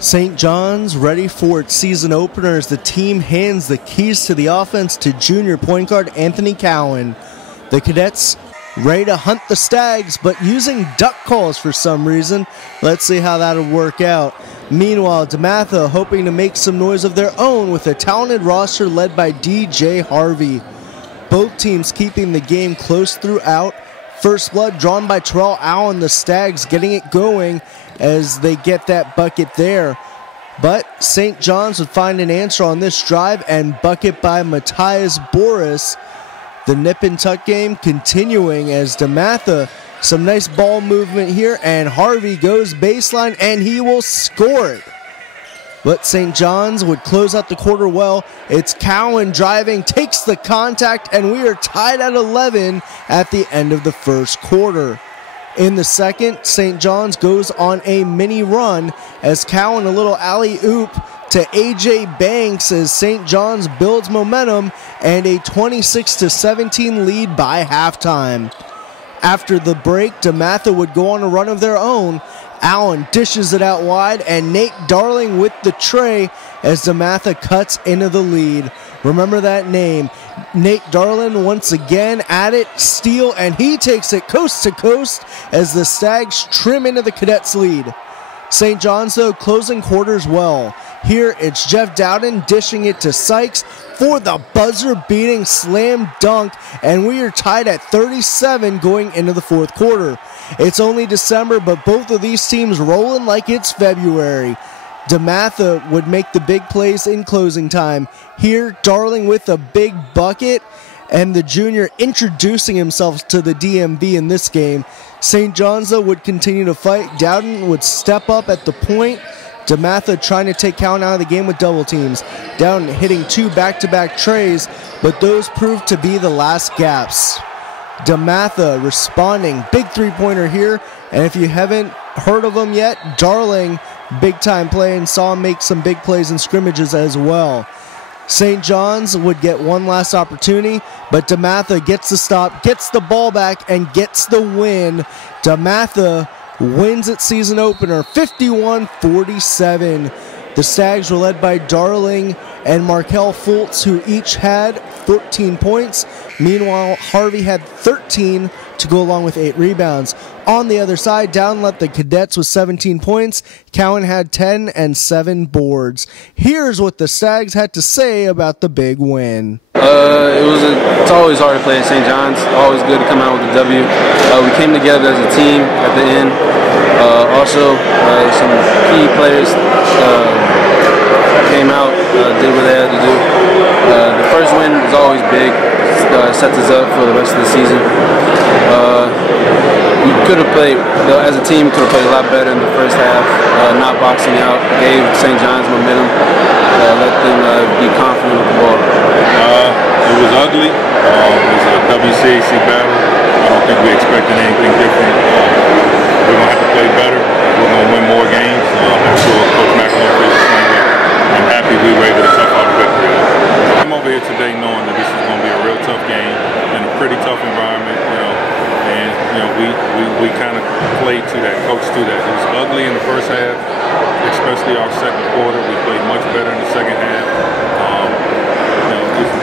St. John's ready for its season opener as the team hands the keys to the offense to junior point guard Anthony Cowan. The Cadets ready to hunt the Stags, but using duck calls for some reason. Let's see how that'll work out. Meanwhile, DeMatha hoping to make some noise of their own with a talented roster led by DJ Harvey. Both teams keeping the game close throughout. First blood drawn by Terrell Allen, the Stags getting it going as they get that bucket there. But St. John's would find an answer on this drive and bucket by Matthias Boris. The nip and tuck game continuing as DeMatha, some nice ball movement here, and Harvey goes baseline and he will score it. But St. John's would close out the quarter well. It's Cowan driving, takes the contact, and we are tied at 11 at the end of the first quarter. In the second, St. John's goes on a mini run as Cowan a little alley-oop to A.J. Banks as St. John's builds momentum and a 26-17 lead by halftime. After the break, DeMatha would go on a run of their own. Allen dishes it out wide, and Nate Darling with the tray as DeMatha cuts into the lead. Remember that name. Nate Darling once again at it, steal, and he takes it coast to coast as the Stags trim into the Cadets' lead. St. John's, though, closing quarters well. Here it's Jeff Dowden dishing it to Sykes for the buzzer-beating slam dunk, and we are tied at 37 going into the fourth quarter. It's only December, but both of these teams rolling like it's February. DeMatha would make the big plays in closing time. Here, Darling with a big bucket, and the junior introducing himself to the DMV in this game. St. John's, though, would continue to fight. Dowden would step up at the point. DeMatha trying to take Cowan out of the game with double teams. Dowden hitting two back-to-back trays, but those proved to be the last gaps. DeMatha responding, big three-pointer here, and if you haven't heard of him yet, Darling, big-time play, and saw him make some big plays in scrimmages as well. St. John's would get one last opportunity, but DeMatha gets the stop, gets the ball back, and gets the win. DeMatha wins its season opener 51-47. The Stags were led by Darling and Markel Fultz, who each had 14 points. Meanwhile, Harvey had 13 to go along with 8 rebounds. On the other side, Dowden led the Cadets with 17 points. Cowan had 10 and 7 boards. Here's what the Stags had to say about the big win. It's always hard to play at St. John's. Always good to come out with a W. We came together as a team at the end. Some key players came out, did what they had to do. The first win is always big. Sets us up for the rest of the season. We could have played, as a team, could have played a lot better in the first half. Not boxing out, gave St. John's momentum, let them be confident with the ball. It was ugly. It was a WCAC battle. I don't think we expected anything different. We're going to have to play better. We're going to win more games. I'm sure Coach McElroy feels the same way. I'm happy we were able to tough out a victory. I'm over here today knowing that this is going to be a real tough game in a pretty tough environment, and we kind of played to that, coached to that. It was ugly in the first half, especially our second quarter. We played much better in the second half.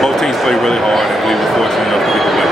Both teams played really hard, and we were fortunate enough to get the win.